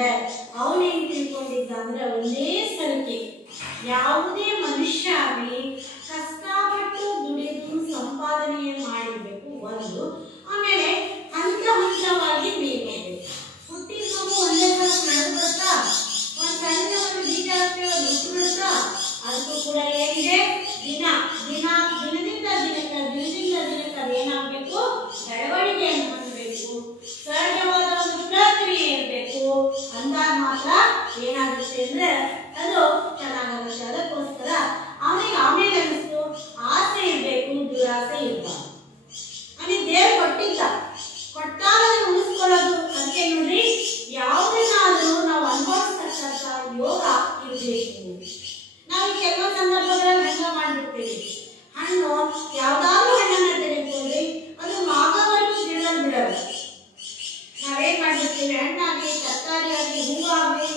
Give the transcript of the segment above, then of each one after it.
ಅಂದ್ರೆ ಅವನೇನ್ ತಿಳ್ಕೊಂಡಿದ್ದ ಅಂದ್ರೆ ಒಂದೇ ಸಲಿಕೆ ಯಾವುದೇ ಮನುಷ್ಯ ಆಗಲಿ ಕಷ್ಟಪಟ್ಟು ದುಡಿದು ಸಂಪಾದನೆ ಮಾಡಿರ್ಬೇಕು ಒಂದು, ಆಮೇಲೆ ಹಂತ ಹಂತವಾಗಿ ಬೇಕಬೇಕು. ಹುಟ್ಟಿದ ಮಗು ಒಂದೇ ಸಲ ನಡೆದ್ಬಿಡುತ್ತಾ, ಒಂದು ಸಣ್ಣ ಒಂದು ಬೀಜ ಹಾಕ್ತೇವೆ ಬಿಡುತ್ತಾ, ಅದಕ್ಕೂ ಕೂಡ ಏನಿದೆ ದಿನದಿಂದ ದಿನಕ್ಕೆ ಏನಾಗಬೇಕು, ಬೆಳವಣಿಗೆಯನ್ನು ಹೊಂದಬೇಕು, ಸಹಜವಾದ ಒಂದು ಪ್ರಕ್ರಿಯೆ ಇರಬೇಕು. ಅಂದಾಗ ಮಾತ್ರ ಏನಾಗುತ್ತೆ ಅಂದ್ರೆ ಅದು ಚೆನ್ನಾಗಾಗುತ್ತೆ. ಅದಕ್ಕೋಸ್ಕರ ಅವನಿಗೆ ಆಮೇಲೆ ಅನ್ನಿಸ್ತು ಆಸೆ ಇರಬೇಕು, ದುರಾಸೆ ಇರಬಾರ್ದು. ಅವನಿಗೆ ದೇವ್ರು ಕೊಟ್ಟಾಗ ಉಳಿಸ್ಕೊಳ್ಳೋದು ಅದಕ್ಕೆ ನೋಡ್ರಿ, ಯಾವುದನ್ನಾದ್ರೂ ನಾವು ಅನುಭವಿಸ್ತಕ್ಕಂಥ ಯೋಗ ಇರಬೇಕು. ನಾವು ಕೆಲವೊಂದು ಸಂದರ್ಭಗಳಲ್ಲಿ ಹಂಗ ಮಾಡ್ಬಿಡ್ತೀವಿ. ಹಣ್ಣು ಯಾವ್ದಾದ್ರು ಹಣ್ಣನ್ನ ತೆಗೆದುಕೊಳ್ಳಿ, ಅದು ಮಾಗವರೆಗೂ ಗಿಡದಲ್ಲಿ ಬಿಡೋದು. ನಾವೇನ್ ಮಾಡ್ಬಿಡ್ತೀವಿ, ಹಣ್ಣಾಗ್ಲಿ ತರಕಾರಿ ಆಗಲಿ ಹೂವಾಗ್ಲಿ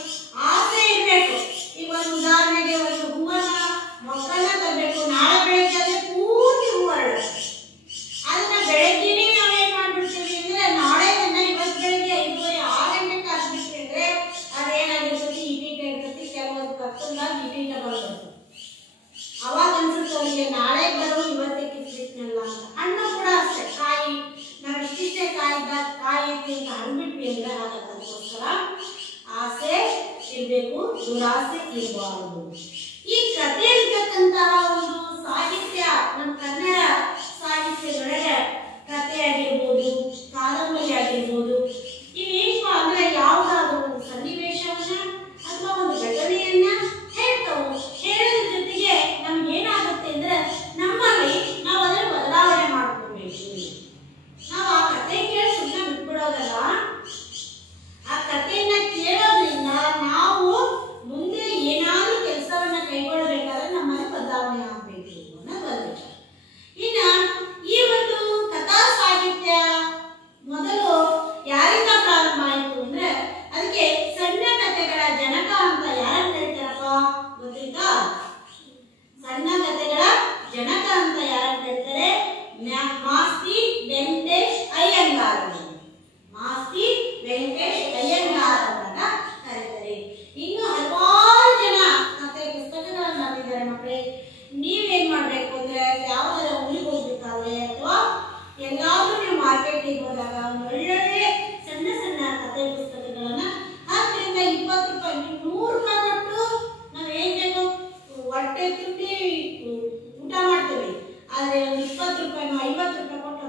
ಆಸೆ ಇರಬೇಕು. ಈಗ ಒಂದು ಉದಾಹರಣೆಗೆ ಒಂದು ಹೂವನ್ನ ಮೊಗ್ಗನ್ನ ತರಬೇಕು, ನಾಳೆ ಬೆಳಗ್ಗೆ ಪೂರ್ತಿ ಹೂವು ಹರಡುತ್ತೆ. ಅದನ್ನ ಬೆಳಗ್ಗೆನೇ ನಾವೇನ್ ಮಾಡ್ಬಿಡ್ತೀವಿ ಅಂದ್ರೆ ನಾಳೆ ಇವತ್ತು ಬೆಳಗ್ಗೆ 5:30-6 ಗಂಟೆಗೆ ಹಾಕ್ಬಿಟ್ವಿ ಅಂದ್ರೆ ಅದೇನಾಗಿರ್ತದೆ, ಇಟೀಟ ಇರ್ತತಿ, ಕೆಲವೊಂದು ಕತ್ತಲಾಗಿ ಇಟೀಟ ಬರ್ತದೆ. ಅವಾಗ ಅನ್ಸುತ್ತೆ ಅವರಿಗೆ ನಾಳೆ ಬರೋ ಇವತ್ತೇ ಕಿತ್ಬಿಟ್ನಲ್ಲ ಅಂತ. ಹಣ್ಣು ಕೂಡ ಅಷ್ಟೇ, ಕಾಯಿ ನಾವು ಇಷ್ಟಿಷ್ಟೇ ಕಾಯಿದಾಗ ಕಾಯಿ ಐತಿ ಅಂತ ಹಣ್ಬಿಟ್ವಿ ಅಂದ್ರೆ ಅದಕ್ಕೋಸ್ಕರ ಆಸೆ ಇರಬೇಕು, ದುರಾಸೆ ಇರಬಾರದು. ಈ ಕಥೆ ಇರ್ತಕ್ಕಂತಹ ಒಂದು ಸಾಹಿತ್ಯ ನಮ್ಮ ಕನ್ನಡ ಸಾಹಿತ್ಯದೊಳಗೆ ಕಥೆ ಆಗಿರ್ಬೋದು, ಕಾದಂಬರಿ ಆಗಿರ್ಬೋದು, ಇವೇನಪ್ಪ ಅಂದ್ರೆ ಯಾವುದಾದ್ರೂ ಒಂದು ಸನ್ನಿವೇಶವನ್ನ ಅಥವಾ ಒಂದು ಘಟನೆಯನ್ನ ಹೇಳ್ತಾವು. ಹೇಳೋದ್ರ ಜೊತೆಗೆ ನಮ್ಗೆ ಏನಾಗುತ್ತೆ ಅಂದ್ರೆ ನಮ್ಮಲ್ಲಿ ನಾವು ಅದನ್ನ ಬದಲಾವಣೆ ಮಾಡ್ಕೊಳ್ಬೇಕು. ನಾವು ಆ ಕಥೆ ಕೇಳಿ ಸುಮ್ಮನೆ ಬಿಟ್ಬಿಡೋದಲ್ಲ, ಆ ಕಥೆಯನ್ನ ಕೇಳೋದ್ರಿಂದ ನಾವು ಮುಂದೆ ಏನಾದ್ರೂ ಕೆಲಸವನ್ನ ಕೈಗೊಳ್ಳಬೇಕಾದ್ರೆ ನಮ್ಮಲ್ಲಿ ಬದಲಾವಣೆ ಆಗ್ಬೇಕು ಅನ್ನೋದು. ಇನ್ನ ಈ ಒಂದು ಕಥಾ ಸಾಹಿತ್ಯ ಮೊದಲು ಯಾರಿಂದ ಪ್ರಾರಂಭ ಆಯಿತು ಅಂದ್ರೆ ಅದಕ್ಕೆ ಸಣ್ಣ ಕಥೆಗಳ ಜನಕ ಅಂತ ಯಾರನ್ನ ಹೇಳ್ತಾರಪ್ಪ ಗೊತ್ತಿತ್ತಾ? ಸಣ್ಣ ಕಥೆಗಳ ಜನಕ ಅಂತ ಯಾರನ್ನ ಹೇಳ್ತಾರೆ? ಮಾಸ್ತಿ ವೆಂಕಟೇಶ್ ಅಯ್ಯಂಗಾರ್. ಮಾಸ್ತಿ ವೆಂಕಟೇಶ್ ಅಯ್ಯಂಗಾರ್ ಅಂತ ಕರೀತಾರೆ. ಇನ್ನು ಹಲವಾರು ಜನ ಕಥೆ ಪುಸ್ತಕಗಳನ್ನ ಬರೆದಿದ್ದಾರೆ ಮಕ್ಕಳೇ. ನೀವೇನ್ ಮಾಡ್ಬೇಕು ಅಂದ್ರೆ ಯಾವ್ದಾರ ಊರಿಗೆ ಹೋಗ್ಬೇಕಾದ್ರೆ ಅಥವಾ ಎಲ್ಲಾದ್ರೂ ನೀವು ಮಾರ್ಕೆಟಿಗೆ ಹೋದಾಗ ಒಳ್ಳೊಳ್ಳೆ ಸಣ್ಣ ಸಣ್ಣ ಕಥೆ ಪುಸ್ತಕಗಳನ್ನ 10-20 ರೂಪಾಯಿ, 100 ರೂಪಾಯಿ ಕೊಟ್ಟು ನಾವ್ ಏನ್ ಬೇಕು ಹೊಟ್ಟೆ ತುಂಬಿ ಊಟ ಮಾಡ್ತೇವೆ. ಆದ್ರೆ ಒಂದು 20 ರೂಪಾಯಿ 50 ರೂಪಾಯಿ ಕೊಟ್ಟು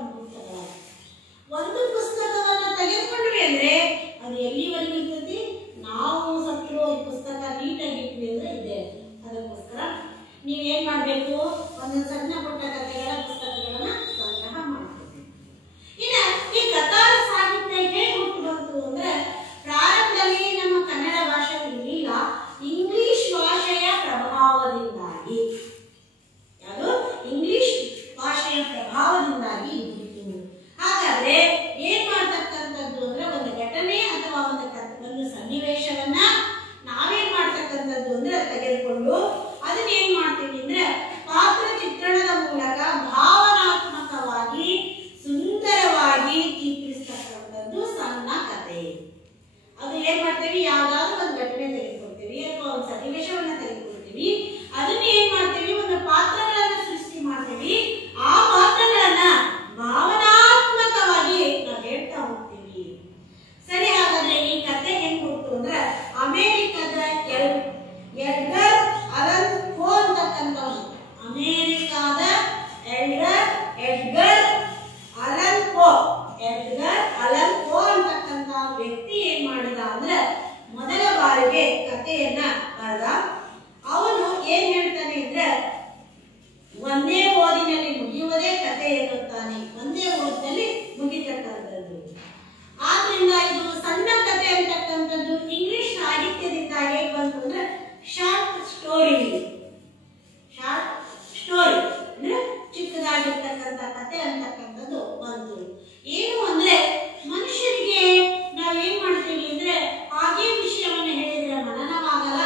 ಒಂದು ಪುಸ್ತಕವನ್ನ ತೆಗೆದುಕೊಂಡ್ವಿ ಅಂದ್ರೆ ಅದು ಎಲ್ಲಿವರೆಗೂ ಇರ್ತೈತಿ, ನಾವು ಸತ್ತಿರೋ ಈ ಪುಸ್ತಕ ನೀಟಾಗಿ ಇಟ್ವಿ ಅಂದ್ರೆ ಇದೆ. ಅದಕ್ಕೋಸ್ಕರ ನೀವೇನ್ ಮಾಡ್ಬೇಕು, ಒಂದು ಸಣ್ಣ ಪುಟ್ಟ ಕಥೆಗಳ ಪುಸ್ತಕಗಳನ್ನ ಸಂಗ್ರಹ ಮಾಡ್ಬೇಕು. ಇನ್ನ ಈ ಕಥಾ ಸಾಹಿತ್ಯ ಹೇಗೆ ಹುಟ್ಟು ಬಂತು ಅಂದ್ರೆ ಪ್ರಾರಂಭದಲ್ಲಿ ನಮ್ಮ ಕನ್ನಡ ಭಾಷೆ ಇರಲಿಲ್ಲ, ಇಂಗ್ಲಿಷ್ ಭಾಷೆಯ ಪ್ರಭಾವದಿಂದಾಗಿ. ಯಾವುದು? ಇಂಗ್ಲಿಷ್ ಭಾಷೆಯ ಪ್ರಭಾವದಿಂದಾಗಿ ಇದ್ದಿತ್ತು. ಹಾಗಾದ್ರೆ ಏನ್ ಮಾಡ್ತಕ್ಕಂಥದ್ದು ಅಂದ್ರೆ ಒಂದು ಘಟನೆ ಅಥವಾ ಒಂದು ಸನ್ನಿವೇಶವನ್ನ ನಾವೇನ್ ಮಾಡ್ತಕ್ಕಂಥದ್ದು ಅಂದ್ರೆ ತೆಗೆದುಕೊಂಡು ಅದನ್ನ ಏನ್ ಮಾಡ್ತೀವಿ ಅಂದ್ರೆ ಪಾತ್ರ ಚಿತ್ರಣದ ಮೂಲಕ ಭಾವನಾತ್ಮಕವಾಗಿ ಸುಂದರವಾಗಿ ಚಿತ್ರಿಸ್ತಕ್ಕಂಥದ್ದು ಸಣ್ಣ ಕಥೆ. ಅದು ಏನ್ ಮಾಡ್ತೀವಿ, ಯಾವ್ದಾದ್ರು ಒಂದು ಘಟನೆ ತೆಗೆದುಕೊಳ್ತೀವಿ ಅಥವಾ ಒಂದು ಸನ್ನಿವೇಶವನ್ನ ತೆಗೆದುಕೊಳ್ತೀವಿ, ಅದನ್ನ ಏನ್ ಮಾಡ್ತೀವಿ, ಒಂದು ಪಾತ್ರಗಳನ್ನ ಸೃಷ್ಟಿ ಮಾಡ್ತೀವಿ. ಆ ಪಾತ್ರಗಳನ್ನ ಭಾವನಾತ್ಮಕವಾಗಿ ನಾವು ಹೇಳ್ತಾ ಹೋಗ್ತೀವಿ. ಸರಿ, ಹಾಗಾದ್ರೆ ಈ ಕಥೆ ಹೆಂಗ್ ಹುಟ್ಟು ಅಂದ್ರೆ ಅಮೆರಿಕದ ಎಡ್ಗರ್ ಅಲನ್ ಪೋ ಅಂತಕ್ಕಂಥವ್ರು, ಅಮೆರಿಕಾದ ಎಡ್ಗರ್ ಅಲನ್ ಪೋ ಅಂತಕ್ಕಂಥ ವ್ಯಕ್ತಿ ಏನ್ ಮಾಡಿದ ಅಂದ್ರೆ ಮೊದಲ ಬಾರಿಗೆ ಕಥೆಯನ್ನ ಬರೆದ. ಅವನು ಏನ್ ಹೇಳ್ತಾನೆ ಅಂದ್ರೆ ಒಂದೇ ಓದಿನಲ್ಲಿ ಮುಗಿಯುವುದೇ ಕಥೆ ಎನ್ನುತ್ತಾನೆ. ಒಂದೇ ಓದಿನಲ್ಲಿ ಮುಗಿತಕ್ಕಂಥದ್ದು. ಆದ್ರಿಂದ ಇದು ಸಣ್ಣ ಕಥೆ ಅಂತಕ್ಕಂಥದ್ದು ಇಂಗ್ಲಿಷ್ ಸಾಹಿತ್ಯದಿಂದ ಹೇಗೆ ಬಂತು ಅಂದ್ರೆ ಶಾರ್ಟ್ ಸ್ಟೋರಿ ಅಂದ್ರೆ ಚಿಕ್ಕದಾಗಿರ್ತಕ್ಕಂಥ ಕಥೆ ಅಂತಕ್ಕಂಥದ್ದು ಬಂತು. ಏನು ಅಂದ್ರೆ ಮನುಷ್ಯರಿಗೆ ನಾವೇನ್ ಮಾಡ್ತೀವಿ ಅಂದ್ರೆ ಹಾಗೆ ವಿಷಯವನ್ನು ಹೇಳಿದ್ರೆ ಮನನವಾಗಲ್ಲ,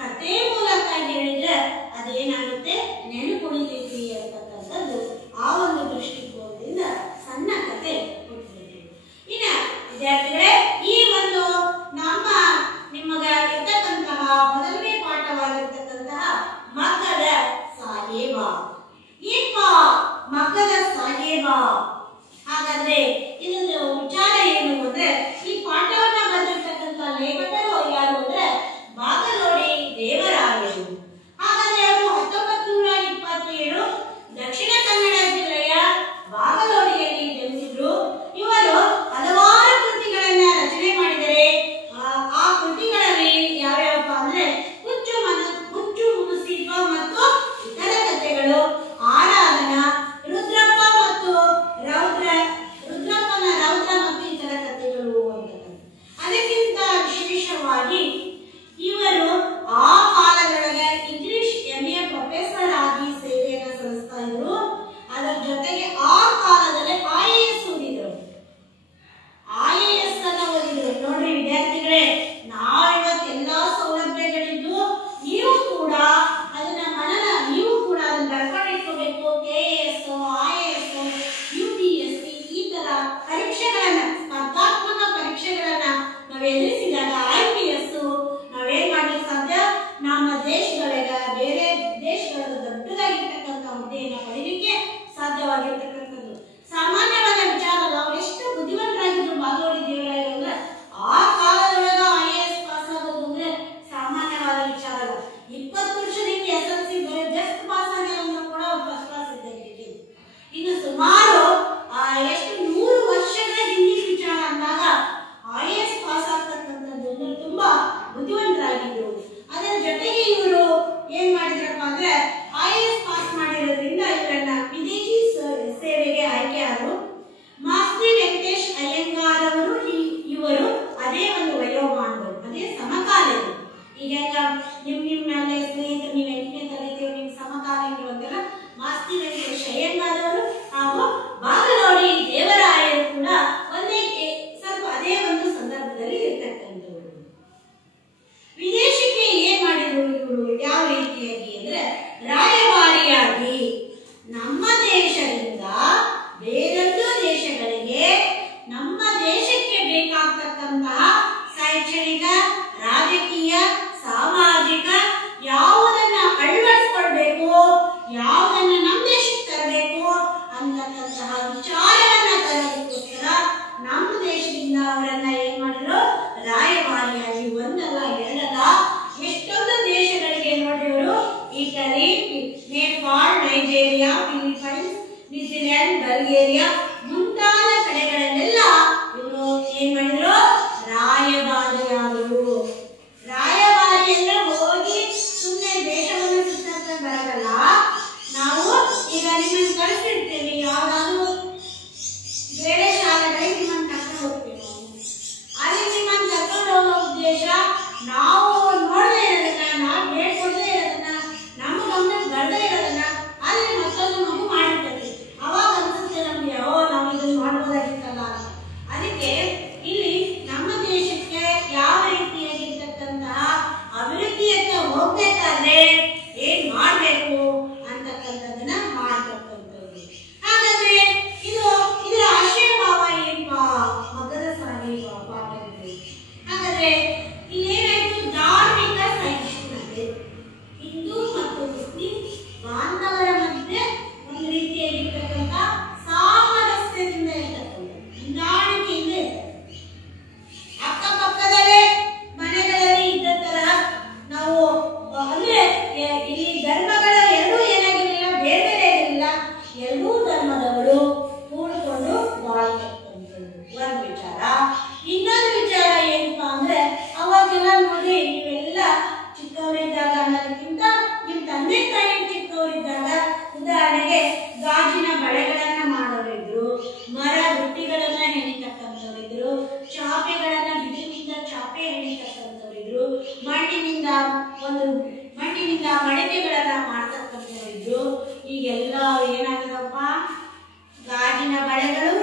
ಕಥೆ ಮೂಲಕ ಹೇಳಿದ್ರೆ ಅದೇನಾಗುತ್ತೆ, ನೆನಪುಳಿತೈತಿ ಅಂತಕ್ಕಂಥದ್ದು ಆ ಒಂದು ದೃಷ್ಟಿಕೋನದಿಂದ ಸಣ್ಣ ಕಥೆ ಹುಟ್ಟಿದೆ. ಇನ್ನ ವಿದ್ಯಾರ್ಥಿಗಳೇ, ಈ ಒಂದು ನಮ್ಮ ಶೈಕ್ಷಣಿಕ, ರಾಜಕೀಯ, ಸಾಮಾಜಿಕ ಯಾವುದನ್ನ ಅಳವಡಿಸ್ಕೊಳ್ಬೇಕು, ಯಾವುದನ್ನ ನಮ್ಮ ದೇಶಕ್ಕೆ ತರಬೇಕು ಅಂತಕ್ಕಂತಹ ವಿಚಾರವನ್ನ ತರೋದಕ್ಕೋಸ್ಕರ ನಮ್ಮ ದೇಶದಿಂದ ಅವರನ್ನ ಏನ್ ಮಾಡಿದ್ರು, ರಾಯಭಾರಿಯಾಗಿ ಒಂದಲ್ಲ ಎರಡಲ್ಲ ಎಷ್ಟೊಂದು ದೇಶಗಳಿಗೆ ನೋಡಿದ್ರು, Italy, Nepal, Nigeria, Philippines, New Zealand, Bulgaria ಮುಂತಾದ ಕಡೆಗಳಲ್ಲೆಲ್ಲ ಇವರು ಏನ್ ಮಾಡಿದ್ರು, ರಾಯಭಾರಿಯಾದರು. ರಾಯಭಾರಿ ಅಂದ್ರೆ ಹೋಗಿ ಸುಮ್ಮನೆ ದೇಶವನ್ನು ಸುತ್ತ ಬರಲ್ಲ. ನಾವು ಈಗ ನಿಮ್ಮನ್ನು ಕಳಿಸಿರ್ತೀವಿ, ಯಾವ್ದಾದ್ರು ಬೇರೆ ಶಾಲೆಗಳಿಗೆ ನಿಮ್ಮನ್ನು ಕರ್ಕೊಂಡು ಹೋಗ್ತೀವಿ. ಅಲ್ಲಿ ನಿಮ್ಮನ್ನು ಕರ್ಕೊಂಡು ಹೋಗೋ ಉದ್ದೇಶ ನಾವು ನೋಡದೇ ಇರೋದನ್ನ, ನಾವು ಹೇಳ್ಕೊಡದೇ ಇರೋದನ್ನ, ನಮ್ಮ ಗಮನಕ್ಕೆ ಬರದೇ ಇರೋದನ್ನ ಅಲ್ಲಿ ಮತ್ತೊಂದು ಮಗು ಮಾಡಿರ್ತದೆ. ಅವಾಗ ಅನ್ಸುತ್ತೆ ನಮ್ಗೆ, ನಾವು ಇದನ್ನು ಮಾಡ್ಬೋದಾಗಿತ್ತಲ್ಲ. ಅದಕ್ಕೆ ಇಲ್ಲಿ ನಮ್ಮ ದೇಶಕ್ಕೆ ಯಾವ ರೀತಿಯಾಗಿರ್ತಕ್ಕಂತಹ ಅಭಿವೃದ್ಧಿಯತ್ತ ಹೋಗ್ಬೇಕಾದ್ರೆ ಏನ್ ಮಾಡ್ಬೇಕು ಅಂತಕ್ಕಂಥದ್ದನ್ನ ಮಾಡ್ತಕ್ಕಂಥದ್ದು. ಹಾಗಾದ್ರೆ ಇದರ ಆಶಯ ಭಾವ ಏನ್ಪಾ, ಮಗದ ಸಾಗಿ ಪಾಠಗಳು. ಹಾಗಾದ್ರೆ ಇಲ್ಲೇನಾಯ್ತು, ಧಾರ್ಮಿಕ ಸಹಿಷ್ಣುತೆ, ಹಿಂದೂ ಮತ್ತು ಮುಸ್ಲಿಂ ಬಾಂಧವರ ಮಧ್ಯೆ ಒಂದು ರೀತಿಯಾಗಿರ್ತಕ್ಕಂಥ ಸಾಮರಸ್ಯದಿಂದ ಇರ್ತಕ್ಕಂಥ ಹೊಂದಾಣಿಕೆಯಿಂದ ಇರ್ತಕ್ಕಂಥ, ಅಕ್ಕಪಕ್ಕದಲ್ಲೇ ಮನೆಗಳಲ್ಲಿ ಇದ್ದ ತರ ನಾವು ಅಂದ್ರೆ ಇಲ್ಲಿ ಧರ್ಮಗಳ ಎರಡೂ ಏನಾಗಿರಲಿಲ್ಲ, ಬೇರೆ ಬೇರೆ ಇರಲಿಲ್ಲ, ಎರಡೂ ಧರ್ಮದವರು ಕೂಡಿಕೊಂಡು ಬಾಳ್ತಕ್ಕಂಥದ್ದು ಒಂದು ವಿಚಾರ. ಇನ್ನೊಂದು ವಿಚಾರ ಏನಪ್ಪಾ ಅಂದ್ರೆ, ಅವಾಗೆಲ್ಲ ನೋಡಿ, ನೀವೆಲ್ಲ ಚಿಕ್ಕವರಿದ್ದಾಗ ಅನ್ನೋದಕ್ಕಿಂತ ನಿಮ್ ತಂದೆ ತಾಯಿ ಚಿಕ್ಕವರಿದ್ದಾಗ ಉದಾಹರಣೆಗೆ ಗಾಜಿನ ಬಳೆಗಳನ್ನ ಮಾಡೋರಿದ್ರು, ಮರ ರೊಟ್ಟಿಗಳನ್ನ ಹೆಣಿತಕ್ಕಂಥವ್ರಿದ್ರು, ಚಾಪೆಗಳನ್ನ ಬಿದಿರಿನಿಂದ ಚಾಪೆ ಹೆಣಿತಕ್ಕಂಥವ್ರಿದ್ರು, ಮಣ್ಣಿನಿಂದ ಮಡಿಕೆಗಳನ್ನ ಮಾಡ್ತಕ್ಕಂಥವ್ರಿದ್ರು. ಈಗೆಲ್ಲ ಏನಾಗದಪ್ಪ, ಗಾಜಿನ ಬಳೆಗಳು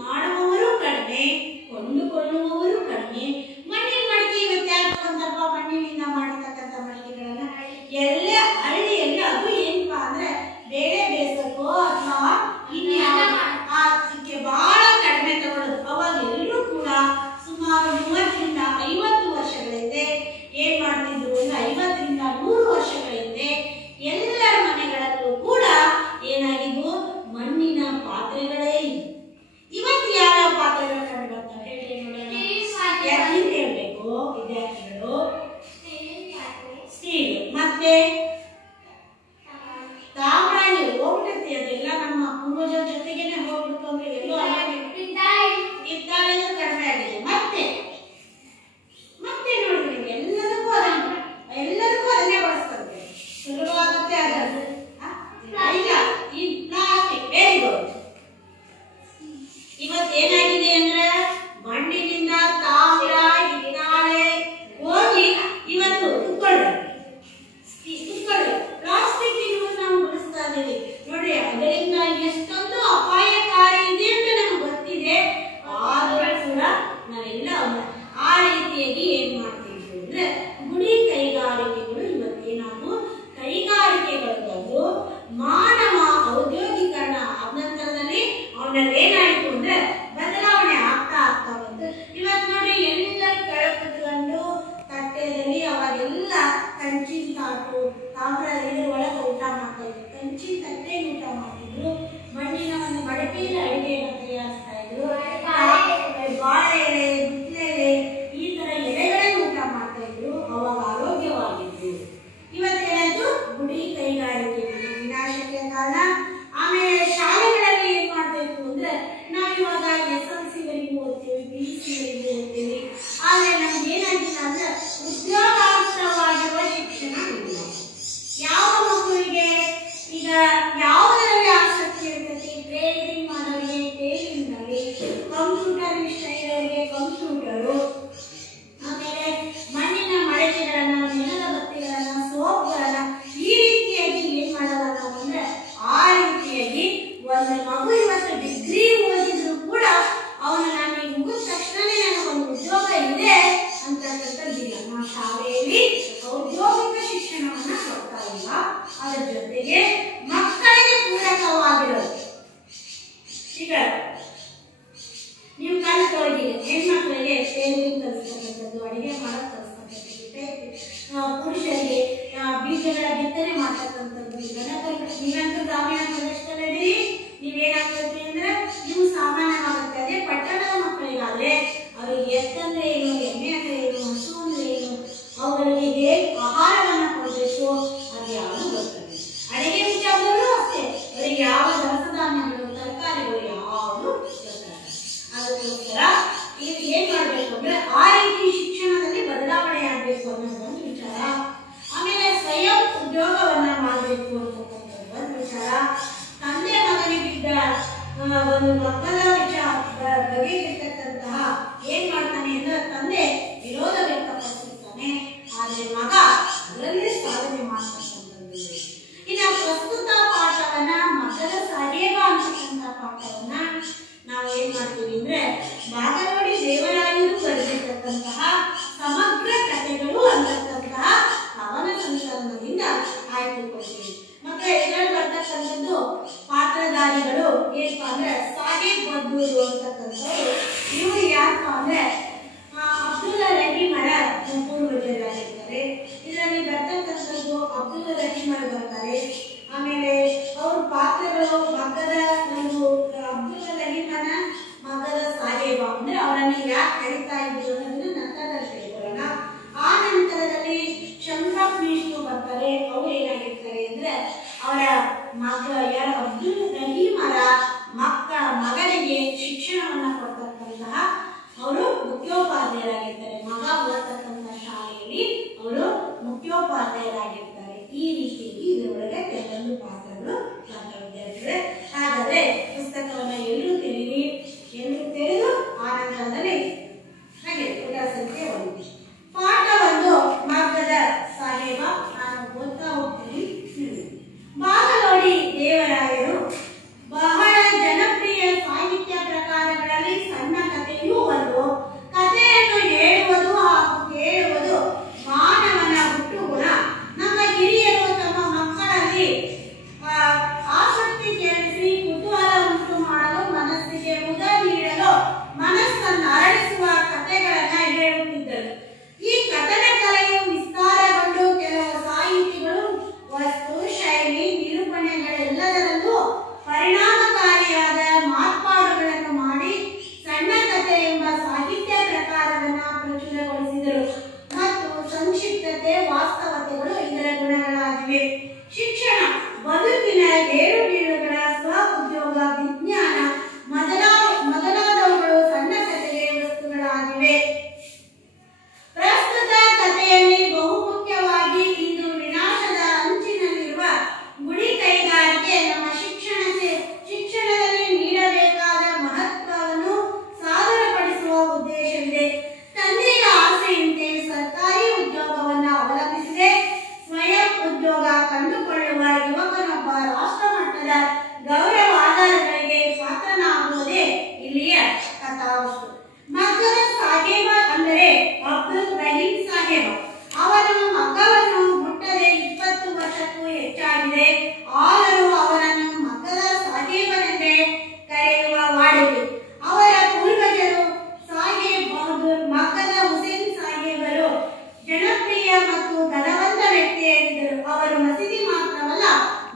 ಮಾಡುವವರು ಕಡಿಮೆ, ಕೊಂಡುಕೊಳ್ಳುವವರು ಕಡಿಮೆ. ಮಣ್ಣಿನ ಮಡಿಕೆ ಇವತ್ತು ಯಾಕಂತಪ್ಪ, ಮಣ್ಣಿನಿಂದ ಮಾಡತಕ್ಕಂಥ ಮಡಿಕೆಗಳನ್ನ ಎಲ್ಲ ಹಳ್ಳಿಯಲ್ಲಿ ಅದು ಏನಪ್ಪಾ ಅಂದ್ರೆ ಬೇಳೆ ಬೇಸಕ್ಕೋ ಅಥವಾ ಅದಕ್ಕೆ ಬಹಳ ಕಡಿಮೆ ತಗೊಳ್ಳೋದು. ಅವಾಗ ಎಲ್ಲರೂ ಕೂಡ ಸುಮಾರು 30ರಿಂದ 50 ವರ್ಷಗಳ ಹಿಂದೆ ಏನ್ ಮಾಡ್ತಿದ್ರು ಅಂದ್ರೆ 50ರಿಂದ 100 ವರ್ಷಗಳ ಹಿಂದೆ ಎಲ್ಲರ ಮನೆಗಳಲ್ಲೂ ಕೂಡ ಏನಾಗಿದ್ವು, ಮಣ್ಣಿನ ಪಾತ್ರೆಗಳೇ ಇದ್ವು. ಇವತ್ತು ಯಾವ್ಯಾವ ಪಾತ್ರೆಗಳು ಕಂಡು ಬರ್ತಾವೆ ಹೇಳಿ ನೋಡೋಣ. ಹೇಳ್ಬೇಕು ವಿದ್ಯಾರ್ಥಿಗಳು, ಸ್ಟೀಲ್ ಮತ್ತೆ ತಾಮ್ರ ಹೋಗ್ಬಿಡುತ್ತೆ. ಅದೆಲ್ಲ ನಮ್ಮ ಪೂರ್ವಜರ ಜೊತೆಗೇನೆ ಹೋಗ್ಬಿಡ್ತು ಅಂದ್ರೆ ಎಲ್ಲೋ ಹಿತ್ತಾಳೆ ಕಡಿಮೆ ಆಗಿದೆ. ಮತ್ತೆ ನೋಡ್ರಿ, ಎಲ್ಲದಕ್ಕೂ ಅದನ್ನೇ ಬಳಸ್ತಾರೆ. ಸುಲಭವಾಗುತ್ತೆ ಅದನ್ನು. ಈಗ ಈ ಪ್ಲಾಸ್ಟಿಕ್ ವೆರಿ ಗುಡ್. ಇವತ್ತೇನಾಗಿದೆ ಅಂದ್ರೆ ಮಣ್ಣಿನಿಂದ ತಾಮ್ರ, ಹಿತ್ತಾಳೆ ಹೋಗಿ ಇವತ್ತು ಪ್ಲಾಸ್ಟಿಕ್ ನಾವು ಬಳಸ್ತಾ ಇದ್ದೀವಿ ನೋಡಿ. ಅದರಿಂದ ಎಷ್ಟೊಂದು ಅಪಾಯಕಾರಿ ಇದೆ ಅಂತ ನಮ್ಗೆ ಗೊತ್ತಿದೆ. ಆದರೂ ಕೂಡ ನಾವೆಲ್ಲ ಆ ರೀತಿಯಾಗಿ ಏನ್ ಮಾಡ್ತಿದ್ವಿ ಅಂದ್ರೆ, ಗುಡಿ ಕೈಗಾರಿಕೆಗಳು ಇವತ್ತೇನಾದ್ರು ಕೈಗಾರಿಕೆಗಳು ಮಾನವ ಔದ್ಯೋಗೀಕರಣ ಆದ ನಂತರದಲ್ಲಿ ಅವನಲ್ಲೇನಾಯ್ತು ಅಂದ್ರೆ ಬದಲಾವಣೆ ಆಗ್ತಾ ಬಂತು. ಇವತ್ತು ನೋಡಿ, ಎಲ್ಲರೂ ಕೆಳಗೆ ಕುತ್ಕೊಂಡು ತಟ್ಟೆದಲ್ಲಿ ಅವಾಗೆಲ್ಲ ಕಂಚಿನ ತಾಟು, ತಾಮ್ರ ಒಳಗೆ ಊಟ ಮಾಡ್ತಾ ಇದ್ರು, ಕಂಚಿನ ತಟ್ಟೆ ಊಟ ಮಾಡ್ತಿದ್ರು, ಮಣ್ಣಿನ ಒಂದು ಮಡಕೆಯಲ್ಲಿ ಅಡಿಗೆಯನ್ನು ತಯಾರಿಸ್ತಾ ಇದ್ರು, ಬಾಳೆ ಎಲೆ, ಬಿಸಿಲೆ ಎಲೆ ಈ ತರ ಎಲೆಗಳಲ್ಲಿ ಊಟ ಮಾಡ್ತಾ ಇದ್ರು. ಅವಾಗ ಆರೋಗ್ಯವಾಗಿದ್ರು. ಇವತ್ತೇನಾಯ್ತು, ಗುಡಿ ಕೈಗಾರಿಕೆ ವಿನಾಶಕ್ಕೆ ಕಾರಣ. ಆಮೇಲೆ ಶಾಲೆಗಳಲ್ಲಿ ಏನ್ ಮಾಡ್ಬೇಕು ಅಂದ್ರೆ, ನಾವಿವಾಗ SLC ವರೆಗೂ ಓದ್ತೀವಿ, PUC ವರೆಗೂ ಓದ್ತೀವಿ. ಆದ್ರೆ ನಮ್ಗೆ ಏನಾಗಿಲ್ಲ ಅಂದ್ರೆ ಉದ್ಯೋಗಾರ್ಥವಾಗಿರುವ ಶಿಕ್ಷಣ ಇಲ್ಲ. ಯಾವ ಮಕ್ಕಳಿಗೆ ಈಗ ಯಾವುದರಲ್ಲಿ ಆಸಕ್ತಿ ಇರ್ತದೆ, ಟ್ರೇಡಿಂಗ್ ಮಾಡೋರಿಗೆ ಟ್ರೇಡಿಂಗ್ ನಲ್ಲಿ, ಕಂಪ್ಯೂಟರ್ ಇಷ್ಟ ಇರೋರಿಗೆ ಕಂಪ್ಯೂಟರು, ಆಮೇಲೆ ಮಣ್ಣಿನ ಮಡಿಕೆಗಳನ್ನ, ನೆಲದ ಬತ್ತಿಗಳನ್ನ, ಸೋಪ್ಗಳನ್ನ ಈ ರೀತಿಯಾಗಿ ಏನ್ ಮಾಡಲ್ಲ ನಾವು ಅಂದ್ರೆ, ಆ ರೀತಿಯಾಗಿ ಒಂದು ಮಗು ಇವತ್ತು ಡಿಗ್ರಿ ಓದಿದ್ರು ಕೂಡ ಅವನು ನನಗೆ ಮುಗಿದ ತಕ್ಷಣನೇ ನನಗೆ ಒಂದು ಉದ್ಯೋಗ ಇದೆ ಅಂತಕ್ಕಂಥದ್ದಿಲ್ಲ. ನಾವು ಶಾಲೆಯಲ್ಲಿ ಔದ್ಯೋಗಿಕ ಶಿಕ್ಷಣವನ್ನ ಕೊಡ್ತಾ ಇಲ್ಲ. ಅದರ ಜೊತೆಗೆ ಮಕ್ಕಳಿಗೆ ಪೂರಕವಾಗಿರೋದು. ಈಗ ನೀವು ಕಲಿತವರಿಗೆ ಹೆಣ್ಮಕ್ಳಿಗೆ ಟೇಲರಿಂಗ್ ಕಲಿಸ್ತಕ್ಕಂಥದ್ದು, ಕಲಿಸ್ತಕ್ಕಂಥದ್ದು, ಅಡಿಗೆ ಮಾಡಕ್ ಕಲಿಸ್ತಕ್ಕಂಥದ್ದು, ಪುರುಷರಿಗೆ ಬೀಜಗಳ ಬಿತ್ತನೆ ಮಾಡ್ತಕ್ಕಂಥದ್ದು. ನೀವಂತೂ ಗ್ರಾಮೀಣ ಪ್ರದೇಶದಲ್ಲಿ ನೀವೇನಾಗ್ತದೆ ಅಂದ್ರೆ ನೀವು ಸಾಮಾನ್ಯವಾಗುತ್ತೆ. ಅದೇ ಪಟ್ಟಣದ ಮಕ್ಕಳಿಗಾದ್ರೆ ಅವರಿಗೆ ಎತ್ತಂದ್ರೆ ಏನು, ಎಮ್ಮೆ ಅಂದ್ರೆ ಏನು, ಹಸು ಅಂದ್ರೆ ಏನು, ಅವುಗಳಿಗೆ ಹೇಗೆ ಆಹಾರವನ್ನ ಕೊಡಬೇಕು ಅದು ಯಾವುದು ಗೊತ್ತದೆ. ಅಡಿಗೆ ವಿಚಾರದಲ್ಲೂ ಅಷ್ಟೇ ಅವರಿಗೆ ಯಾವ ದವಸ ಧಾನ್ಯಗಳು, ತರಕಾರಿಗಳು ಯಾವುದು ಗೊತ್ತಾಗ. ಅದಕ್ಕೋಸ್ಕರ ಈಗ ಏನ್ ಮಾಡ್ಬೇಕು ಅಂದ್ರೆ ಆ ರೀತಿ ಶಿಕ್ಷಣದಲ್ಲಿ ಬದಲಾವಣೆ ಆಗ್ಬೇಕು ಅನ್ನೋದು ಒಂದು ವಿಚಾರ. ಆಮೇಲೆ ಸ್ವಯಂ ಉದ್ಯೋಗವನ್ನ ಮಾಡಬೇಕು ಅಂತಕ್ಕಂಥದ್ದು ಒಂದು ವಿಚಾರ. ತಂದೆ ಮಗನಿಗಿದ್ದ ಒಂದು ಮಕ್ಕಳ ಬಗೆಗಿರ್ತಕ್ಕಂತಹ ಏನ್ ಮಾಡ್ತಾನೆ ಅಂದ್ರೆ ತಂದೆ ವಿರೋಧ ವ್ಯಕ್ತಪಡಿಸಿರ್ತಾನೆ, ಆದ್ರೆ ಮಗ ಅದರಲ್ಲಿ ಸಾಧನೆ ಮಾಡ್ತಕ್ಕಂಥದ್ದು. ಇನ್ನು ಪ್ರಸ್ತುತ ಪಾಠವನ್ನ ಮಕ್ಕಳ ಸಾಹೇಬ ಅಂತಕ್ಕಂಥ ಪಾಠವನ್ನ ನಾವು ಏನ್ ಮಾಡ್ತೀವಿ ಅಂದ್ರೆ ಬಾಗಲವಾಡಿ ದೇವರಾಯರು ಬರೆದಿರ್ತಕ್ಕಂತಹ ಸಮಗ್ರ ಕಥೆಗಳು ಅಂತಕ್ಕಂತಹ ಕವನ ಸಂಕಲನದಿಂದ ಆಯ್ದುಕೊಳ್ತೀವಿ. ಮತ್ತೆ ಇದರಲ್ಲಿ ಬರ್ತಕ್ಕಂಥದ್ದು ಪಾತ್ರಧಾರಿಗಳು ಏನಪ್ಪಾ ಅಂದ್ರೆ ಸಾಹೇಬ್ ಬದ್ದೂರು ಅಂತಕ್ಕಂಥವ್ರು. ಇವರು ಯಾರಪ್ಪ ಅಂದ್ರೆ ಅಬ್ದುಲ್ ರಹೀಮರ ಪೂರ್ವಜರಾಗಿರ್ತಾರೆ. ಇದರಲ್ಲಿ ಬರ್ತಕ್ಕಂಥದ್ದು ಅಬ್ದುಲ್ ರಹೀಮರ್ ಬರ್ತಾರೆ. ಆಮೇಲೆ ಅವ್ರ ಪಾತ್ರಗಳು ಮಗದ ಒಂದು ಅಬ್ದುಲ್ ರಹೀಮನ ಮಗದ ಸಾಹೇಬ ಅಂದ್ರೆ ಅವರನ್ನು ಯಾಕೆ ಕರೀತಾ ಇದ್ರು ಅನ್ನೋದನ್ನ ನಂತರದಲ್ಲಿ ತಿಳ್ಕೊಳ್ಳೋಣ. ಆ ನಂತರದಲ್ಲಿ ಶಂಕರಪ್ಪ ಮೇಷ್ಟ್ರು ಬರ್ತಾರೆ. ಅವ್ರು ಏನಾಗಿರ್ತಾರೆ ಅಂದ್ರೆ ಅವರ ಮಗ ಯಾರ ಅಬ್ದುಲ್ ರಹೀಮರ ಮಗನಿಗೆ ಶಿಕ್ಷಣವನ್ನ ಕೊಡ್ತಕ್ಕಂತಹ ಅವರು ಮುಖ್ಯೋಪಾಧ್ಯಾಯರಾಗಿರ್ತಾರೆ. ಮಗ ಓದ್ತಕ್ಕಂತಹ ಶಾಲೆಯಲ್ಲಿ ಅವರು ಮುಖ್ಯೋಪಾಧ್ಯಾಯರಾಗಿರ್ತಾರೆ. ಈ ರೀತಿಯಾಗಿ ಇದರೊಳಗೆ ಕೆಲವೊಂದು ಪಾತ್ರಗಳು ವಿದ್ಯಾರ್ಥಿಗಳೇ. ಹಾಗಾದ್ರೆ ಪುಸ್ತಕವನ್ನ ಎಲ್ಲರೂ ತೆರೀರಿ. ಎಲ್ಲರೂ ತೆರೆದು ಆ ನಂತರದಲ್ಲಿ ಹಾಗೆ ಪುಟ ಸಂಖ್ಯೆ 1 ಪಾಠ 1 ಮಗ್ಗದ ಸಾಹೇಬ. ನಾನು ಓದ್ತಾ ಹೋಗ್ತೀನಿ. ಬಾಗಲವಾಡಿ ದೇವರಾಯರು ಬಹಳ ಜನಪ್ರಿಯ ಸಾಹಿತ್ಯ ಪ್ರಕಾರಗಳಲ್ಲಿ ಸಣ್ಣ ಕಥೆಯೂ ಒಂದು. ಕಥೆಯನ್ನು ಹೇಳುವುದು ಹಾಗೂ ಕೇಳುವುದು ಮಾನವನ ಹುಟ್ಟುಗುಣ. ನಮ್ಮ ಹಿರಿಯರು ತಮ್ಮ ಮಕ್ಕಳಲ್ಲಿ ಆಸಕ್ತಿ ಕೆರಳಿಸಿ ಕುತೂಹಲ ಉಂಟು ಮಾಡಲು, ಮನಸ್ಸಿಗೆ ಮುದ ನೀಡಲು, ಮನಸ್ಸನ್ನು ಅರಳಿಸುವ ಕಥೆಗಳನ್ನ ಹೇಳುತ್ತಿದ್ದರು. ಈ ಕಥನ ಕಲೆಯು ವಿಸ್ತಾರಗೊಂಡು ಕೆಲವು ಸಾಹಿತಿಗಳು ವಸ್ತು, ಶೈಲಿ, ನಿರೂಪಣೆಗಳೆಲ್ಲದರಲ್ಲೂ ಪರಿಣಾಮಕಾರಿಯಾದ ಮಾರ್ಪಾಡುಗಳನ್ನು ಮಾಡಿ ಸಣ್ಣ ಕಥೆ ಎಂಬ ಸಾಹಿತ್ಯ ಪ್ರಕಾರವನ್ನು ಪ್ರಚುರಗೊಳಿಸಿದರು ಮತ್ತು ಸಂಕ್ಷಿಪ್ತತೆ, ವಾಸ್ತವತೆಗಳು ಇದರ ಗುಣಗಳಾಗಿವೆ. ಶಿಕ್ಷಣ, ಬದುಕಿನ ಏರುಬೀಳುಗಳ, ಸ್ವ ಉದ್ಯೋಗ, ವಿಜ್ಞಾನ ಮೊದಲಾದವುಗಳು ಸಣ್ಣ ಕಥೆಗೆ ವಸ್ತುಗಳಾಗಿವೆ. ಪ್ರಸ್ತುತ ಕಥೆಯಲ್ಲಿ ಬಹುಮುಖ್ಯವಾಗಿ ಇಂದು ವಿನಾಶದ ಅಂಚಿನಲ್ಲಿರುವ ಗುಡಿ ಕೈಗಾರಿಕೆ ನಮ್ಮ ಶಿಕ್ಷಣದಲ್ಲಿ ನೀಡಬೇಕಾದ ಮಹತ್ವವನ್ನು ಸಾದರಪಡಿಸುವ ಉದ್ದೇಶವಿದೆ. ತಂದೆಯ ಆಸೆಯಂತೆ ಸರ್ಕಾರಿ ಉದ್ಯೋಗವನ್ನು ಅವಲಂಬಿಸಿದೆ. ಸ್ವಯಂ ಉದ್ಯೋಗ ಕಂಡುಕೊಳ್ಳುವ ಯುವಕನೊಬ್ಬ ರಾಷ್ಟ್ರಮಟ್ಟದ ಗೌರವಾಧಾರಗಳಿಗೆ ಪಾತ್ರನಾಗುವುದೇ ಇಲ್ಲಿಯ ಕಥಾವಸ್ತು. ಮಗ್ಗದ ಸಾಹೇಬ ಅಂದರೆ ಅಬ್ದುಲ್ ರಹೀಂ ಸಾಹೇಬ. ಅವನ ಮಗ್ಗವನ್ನು ಮುಟ್ಟದೆ 20 ವರ್ಷಕ್ಕೂ ಹೆಚ್ಚಾಗಿದೆ. ಆದರೂ ಅವನನ್ನು ಮಗ್ಗದ ಸಾಹೇಬನೆಂದೇ ಕರೆಯುವ ವಾಡಿಕೆ. ಅವರ ಪೂರ್ವಜರು ಸಾಹೇಬ್ ಬಹದ್ದೂರ್ ಮಗ್ಗದ ಹುಸೇನ್ ಸಾಹೇಬರು ಜನಪ್ರಿಯ ಮತ್ತು ಧನವಂತ ವ್ಯಕ್ತಿಯಾಗಿದ್ದರು. ಅವರು ಮಸೀದಿ ಮಾತ್ರವಲ್ಲ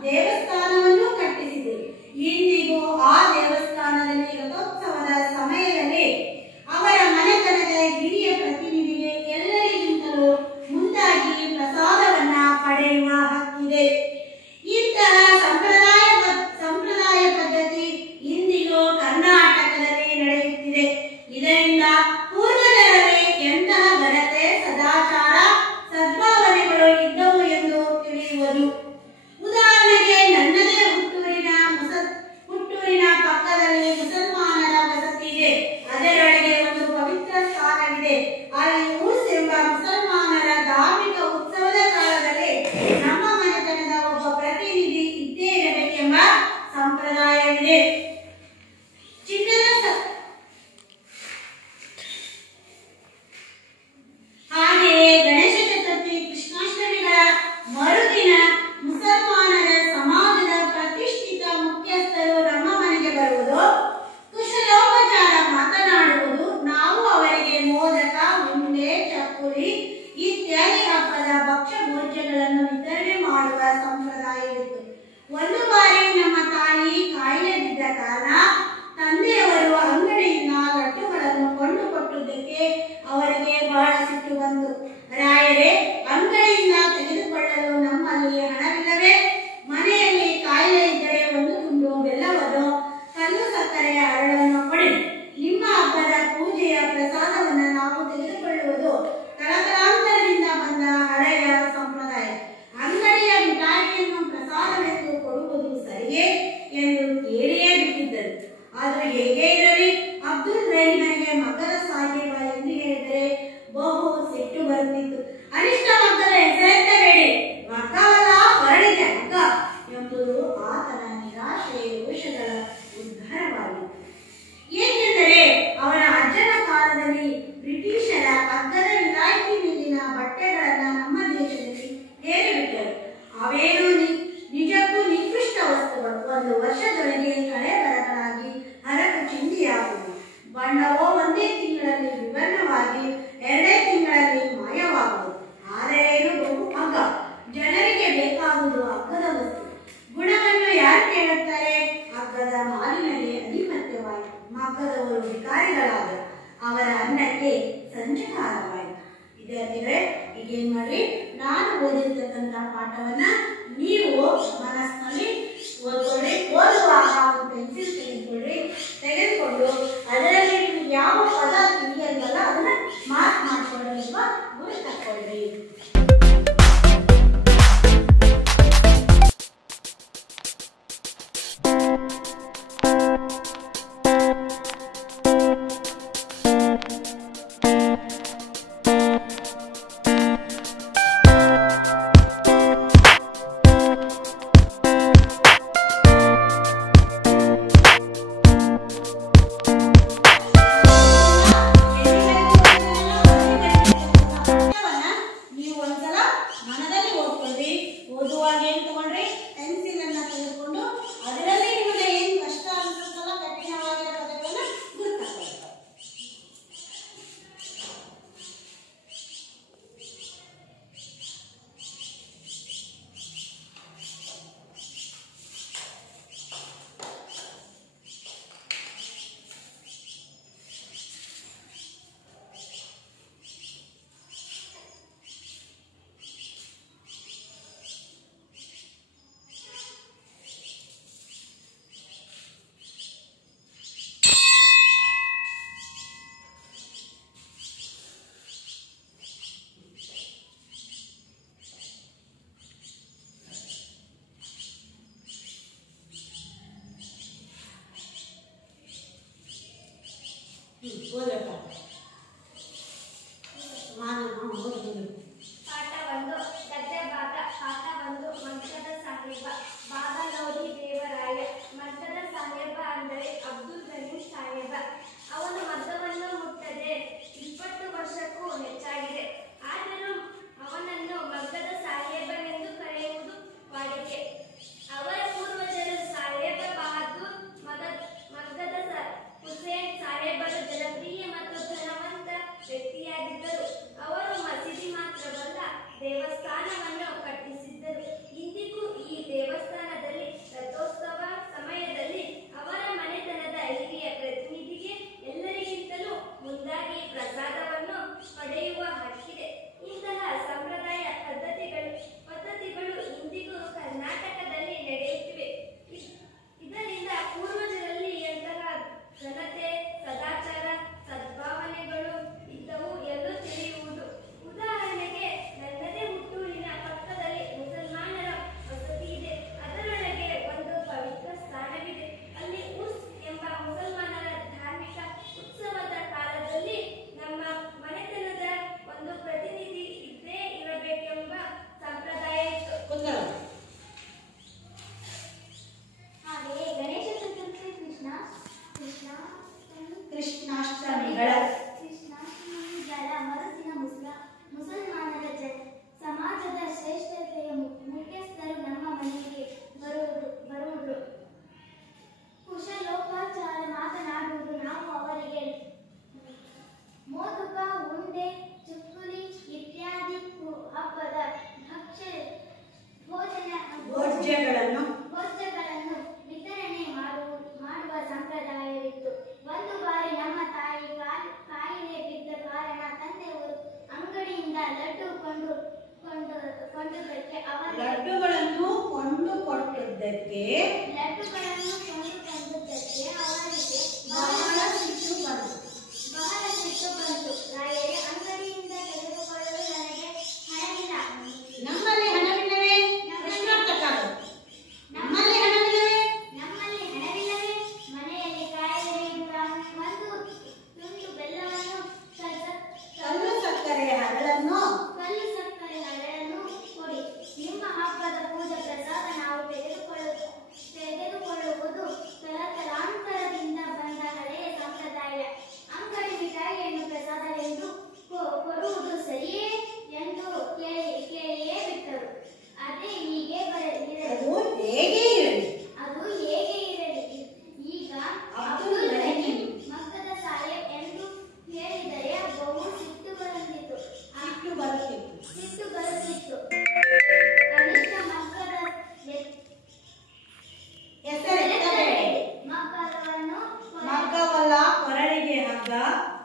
ದೇವಸ್ಥಾನವನ್ನು ಕಟ್ಟಿಸಿದರು. ಇಂದಿಗೂ ಆ ದೇವಸ್ಥಾನದಲ್ಲಿ ರಥೋತ್ಸವದ ಸಮಯದಲ್ಲಿ ಅವರ ಮನೆತನದ ಹಿರಿಯ ಪ್ರತಿನಿಧಿಗೆ ಎಲ್ಲರಿಗಿಂತಲೂ ಮುಂದಾಗಿ ಪ್ರಸಾದವನ್ನ ಪಡೆಯುವ ಹಕ್ಕಿದೆ. ಇಂತಹ ಸಂಪ್ರದಾಯ ಪದ್ಧತಿ ಇಂದಿಗೂ ಕರ್ನಾಟಕದಲ್ಲಿ ನಡೆಯುತ್ತಿದೆ. ಇದರಿಂದ ಪೂರ್ವಜರಲ್ಲಿ ಎಂತಹ ಘನತೆ, ಸದಾಚಾರ, ಸದ್ಭಾವನೆಗಳು ಇದ್ದವು ಎಂದು ತಿಳಿಯುವುದು. ಉದಾಹರಣೆಗೆ ನನ್ನದೇ ಹುಟ್ಟೂರಿನ ಪಕ್ಕದಲ್ಲಿ ಮುಸಲ್ಮಾನರ ವಸತಿ ಇದೆ. ಅದರೊಳಗೆ ಒಂದು ಪವಿತ್ರ ಸ್ಥಾನವಿದೆ. ಅಲ್ಲಿ ಉರ್ಸ್ ಎಂಬ ಮುಸಲ್ಮಾನರ ಧಾರ್ಮಿಕ ಉತ್ಸವದ ಕಾಲದಲ್ಲಿ ನಮ್ಮ ಮನೆತನದ ಒಬ್ಬ ಪ್ರತಿನಿಧಿ ಇದ್ದೇ ಇರಬೇಕೆಂಬ ಸಂಪ್ರದಾಯವಿದೆ. ಕಾಲವಾದ ಅವರ ಅನ್ನಕ್ಕೆ ಸಂಜೆಕಾಲವಾಯಿತು. ವಿದ್ಯಾರ್ಥಿಗಳೇ, ಈಗೇನ್ ಮಾಡಿ, ನಾನು ಓದಿರ್ತಕ್ಕಂಥ ಪಾಠವನ್ನ ನೀವು ಮನಸ್ಸಿನಲ್ಲಿ ಓದ್ಕೊಳ್ಳಿ. ಓದುವಾಗ ಒಂದು ಪೆನ್ಸಿಲ್ ತೆಗೆದುಕೊಂಡು ಅದರಲ್ಲಿ ನಿಮ್ಗೆ ಯಾವ ಪದ ತಿಳಿಯಲ್ವಲ್ಲ ಅದನ್ನ ಮಾರ್ಕ್ ಮಾಡ್ಕೊಳ್ಳಿ ಅಥವಾ ಗುರಿ ತಕ್ಕೊಳ್ಳಿ. ಪಾಠ 1 ಗದ್ಯ ಭಾಗ. ಪಾಠ 1 ಮಗ್ಗದ ಸಾಹೇಬ. ಭಾಗ ನೋಡಿ ದೇವರಾಯ. ಮಗ್ಗದ ಸಾಹೇಬ ಅಂದರೆ ಅಬ್ದುಲ್ ಗನಿ ಸಾಹೇಬ. ಅವನು ಮಗ್ಗವನ್ನು ಮುಟ್ಟದೆ 20 ವರ್ಷಕ್ಕೂ ಹೆಚ್ಚಾಗಿದೆ. ಆದರೂ ಅವನನ್ನು ಮಗ್ಗದ ಸಾಹೇಬನೆಂದು ಕರೆಯುವುದು ವಾಡಿಕೆ. ಅವರ ಪೂರ್ವಜರು ಸಾಹೇಬ ಬಹದ್ದೂರ್, ಮಗ್ಗದ ಹುಸೇನ್ ಸಾಹೇಬರು ಜನಪ್ರಿಯ ಮತ್ತು ಧನವಂತ ವ್ಯಕ್ತಿಯಾಗಿದ್ದರು. ಅವರು ಮಸೀದಿ ಮಾತ್ರವಲ್ಲ, ದೇವಸ್ಥಾನವನ್ನು ಕಟ್ಟಿಸಿದ್ದರು. ಇಂದಿಗೂ ಈ ದೇವಸ್ಥಾನದಲ್ಲಿ ರಥೋತ್ಸವ ಸಮಯದಲ್ಲಿ ಅವರ ಮನೆತನದ ಹಿರಿಯ ಪ್ರತಿನಿಧಿಗೆ ಎಲ್ಲರಿಗಿಂತಲೂ ಮುಂದಾಗಿ ಪ್ರಸಾದವನ್ನು ಪಡೆಯುವ ಹಕ್ಕಿದೆ. ಇಂತಹ ಸಂಪ್ರದಾಯ ಪದ್ಧತಿಗಳು ಇಂದಿಗೂ ಕರ್ನಾಟಕದಲ್ಲಿ ನಡೆಯುತ್ತಿವೆ. ಇದರಿಂದ ಪೂರ್ವಜರಲ್ಲಿ ಎಂತಹ ಘನತೆ, ಸದಾಚಾರ, ಸದ್ಭಾವನೆಗಳು ಇದ್ದವು ಎಂದು ತಿಳಿಯುವುದು. ಉದಾಹರಣೆಗೆ, ನನ್ನದೇ ಹುಟ್ಟೂರಿನ ಪಕ್ಕದಲ್ಲಿ ಮುಸಲ್ಮಾನರ ವಸತಿ ಇದೆ. ಅದರೊಳಗೆ ಒಂದು ಪವಿತ್ರ ಸ್ಥಾನವಿದೆ. ಅಲ್ಲಿ ಉರ್ಸ್ ಎಂಬ ಮುಸಲ್ಮಾನರ ಧಾರ್ಮಿಕ ಉತ್ಸವದ ಕಾಲದಲ್ಲಿ ನಮ್ಮ ಮನೆತನದ ಒಂದು ಪ್ರತಿನಿಧಿ ಇದ್ದೇ ಇರಬೇಕೆಂಬ ಸಂಪ್ರದಾಯ ಇತ್ತು. ಹಾಗೆಯೇ ಗಣೇಶ ಚತುರ್ಥಿ ಕೃಷ್ಣಾಷ್ಟಮಿಗಳ ಮರುದಿನ ಮುಸಲ್ಮಾನರ ಸಮಾಜದ ಶ್ರೇಷ್ಠತೆಯ ಮುಖ್ಯಸ್ಥರು ನಮ್ಮ ಮನೆಗೆ ಬರುವುದು, ಕುಶಲೋಪಚಾರ ಮಾತನಾಡುವುದು. ನಾವು ಅವರಿಗೆ ಮೋದಕ, ಉಂಡೆ, ಚುಕ್ಕುಲಿ ಇತ್ಯಾದಿ ಹಬ್ಬದ ಭಕ್ಷ್ಯ ಭೋಜ್ಯಗಳನ್ನು ವಿತರಣೆ ಮಾಡುವ ಸಂಪ್ರದಾಯವಿತ್ತು. ಒಂದು ಬಾರಿ ನಮ್ಮ ತಾಯಿ ಕಾಯಿ